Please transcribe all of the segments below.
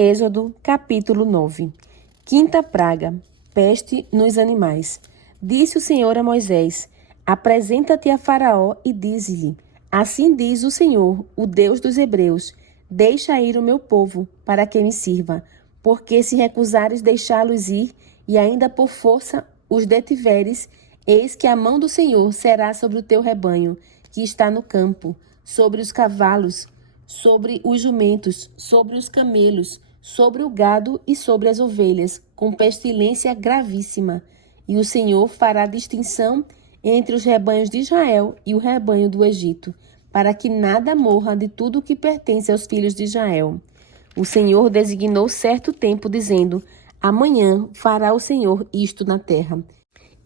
Êxodo, capítulo 9. Quinta praga, peste nos animais. Disse o Senhor a Moisés: apresenta-te a Faraó e dize-lhe: assim diz o Senhor, o Deus dos Hebreus: deixa ir o meu povo, para que me sirva. Porque se recusares deixá-los ir, e ainda por força os detiveres, eis que a mão do Senhor será sobre o teu rebanho, que está no campo, sobre os cavalos, sobre os jumentos, sobre os camelos, sobre o gado e sobre as ovelhas, com pestilência gravíssima. E o Senhor fará distinção entre os rebanhos de Israel e o rebanho do Egito, para que nada morra de tudo o que pertence aos filhos de Israel. O Senhor designou certo tempo, dizendo: amanhã fará o Senhor isto na terra.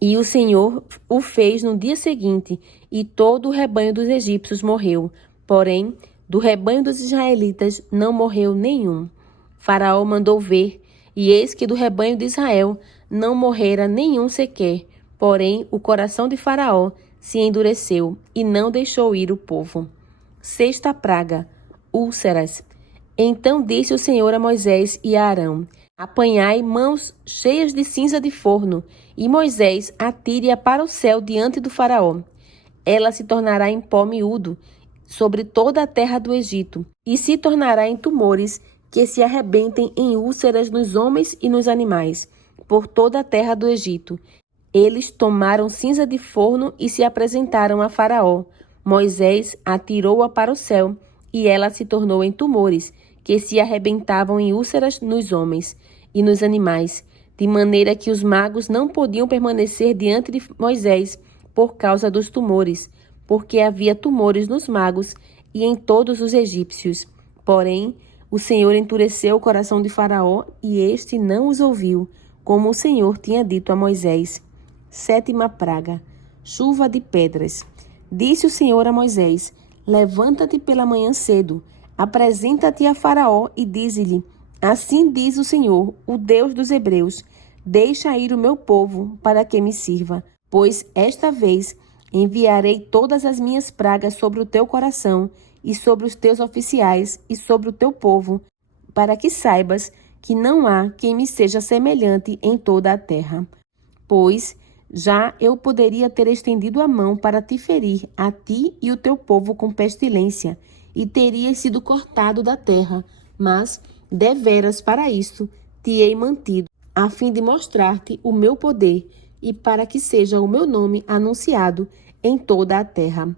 E o Senhor o fez no dia seguinte, e todo o rebanho dos egípcios morreu. Porém, do rebanho dos israelitas não morreu nenhum. Faraó mandou ver, e eis que do rebanho de Israel não morrera nenhum sequer. Porém, o coração de Faraó se endureceu, e não deixou ir o povo. Sexta praga, úlceras. Então disse o Senhor a Moisés e a Arão: apanhai mãos cheias de cinza de forno, e Moisés atire-a para o céu diante do Faraó. Ela se tornará em pó miúdo sobre toda a terra do Egito, e se tornará em tumores que se arrebentem em úlceras nos homens e nos animais, por toda a terra do Egito. Eles tomaram cinza de forno e se apresentaram a Faraó. Moisés atirou-a para o céu, e ela se tornou em tumores, que se arrebentavam em úlceras nos homens e nos animais, de maneira que os magos não podiam permanecer diante de Moisés por causa dos tumores, porque havia tumores nos magos e em todos os egípcios. Porém, o Senhor endureceu o coração de Faraó, e este não os ouviu, como o Senhor tinha dito a Moisés. Sétima praga, chuva de pedras. Disse o Senhor a Moisés: levanta-te pela manhã cedo, apresenta-te a Faraó e dize-lhe: assim diz o Senhor, o Deus dos Hebreus: deixa ir o meu povo, para que me sirva. Pois esta vez enviarei todas as minhas pragas sobre o teu coração, e sobre os teus oficiais, e sobre o teu povo, para que saibas que não há quem me seja semelhante em toda a terra. Pois já eu poderia ter estendido a mão para te ferir, a ti e o teu povo, com pestilência, e terias sido cortado da terra, mas, deveras para isto, te hei mantido, a fim de mostrar-te o meu poder, e para que seja o meu nome anunciado em toda a terra.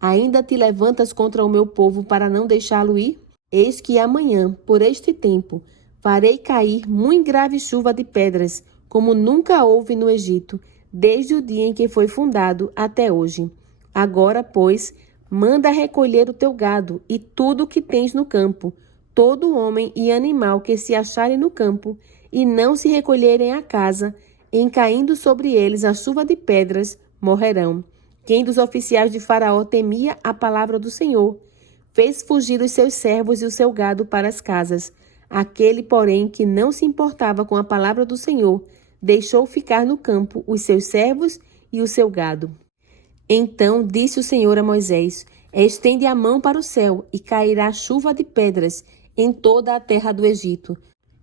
Ainda te levantas contra o meu povo para não deixá-lo ir? Eis que amanhã, por este tempo, farei cair muito grave chuva de pedras, como nunca houve no Egito, desde o dia em que foi fundado até hoje. Agora, pois, manda recolher o teu gado e tudo o que tens no campo, todo homem e animal que se acharem no campo, e não se recolherem à casa, em caindo sobre eles a chuva de pedras, morrerão. Quem dos oficiais de Faraó temia a palavra do Senhor, fez fugir os seus servos e o seu gado para as casas. Aquele, porém, que não se importava com a palavra do Senhor, deixou ficar no campo os seus servos e o seu gado. Então disse o Senhor a Moisés: estende a mão para o céu, e cairá chuva de pedras em toda a terra do Egito,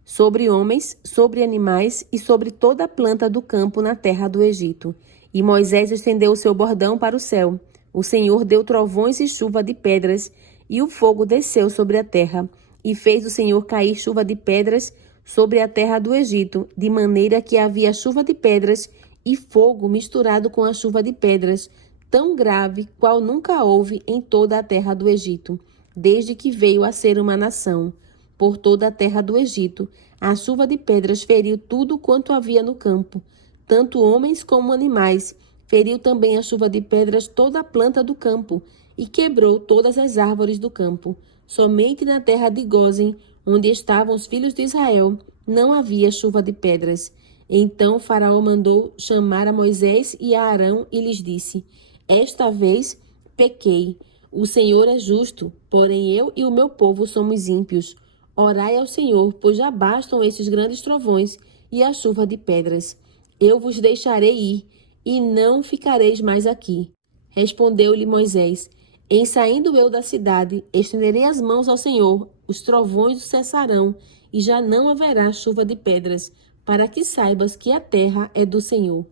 sobre homens, sobre animais e sobre toda a planta do campo na terra do Egito. E Moisés estendeu o seu bordão para o céu. O Senhor deu trovões e chuva de pedras, e o fogo desceu sobre a terra. E fez o Senhor cair chuva de pedras sobre a terra do Egito, de maneira que havia chuva de pedras e fogo misturado com a chuva de pedras, tão grave qual nunca houve em toda a terra do Egito, desde que veio a ser uma nação. Por toda a terra do Egito, a chuva de pedras feriu tudo quanto havia no campo, tanto homens como animais. Feriu também a chuva de pedras toda a planta do campo, e quebrou todas as árvores do campo. Somente na terra de Gósen, onde estavam os filhos de Israel, não havia chuva de pedras. Então Faraó mandou chamar a Moisés e a Arão e lhes disse: esta vez pequei. O Senhor é justo, porém eu e o meu povo somos ímpios. Orai ao Senhor, pois já bastam estes grandes trovões e a chuva de pedras. Eu vos deixarei ir, e não ficareis mais aqui. Respondeu-lhe Moisés: em saindo eu da cidade, estenderei as mãos ao Senhor, os trovões cessarão, e já não haverá chuva de pedras, para que saibas que a terra é do Senhor.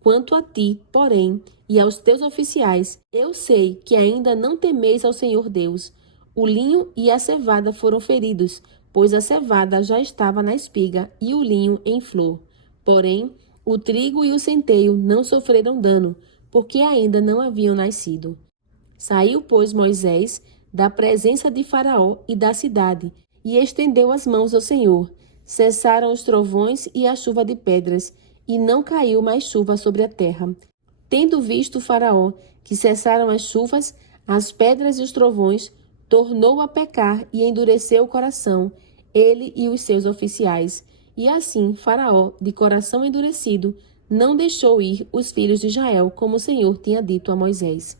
Quanto a ti, porém, e aos teus oficiais, eu sei que ainda não temeis ao Senhor Deus. O linho e a cevada foram feridos, pois a cevada já estava na espiga e o linho em flor. Porém, o trigo e o centeio não sofreram dano, porque ainda não haviam nascido. Saiu, pois, Moisés da presença de Faraó e da cidade, e estendeu as mãos ao Senhor. Cessaram os trovões e a chuva de pedras, e não caiu mais chuva sobre a terra. Tendo visto Faraó que cessaram as chuvas, as pedras e os trovões, tornou a pecar e endureceu o coração, ele e os seus oficiais. E assim Faraó, de coração endurecido, não deixou ir os filhos de Israel, como o Senhor tinha dito a Moisés.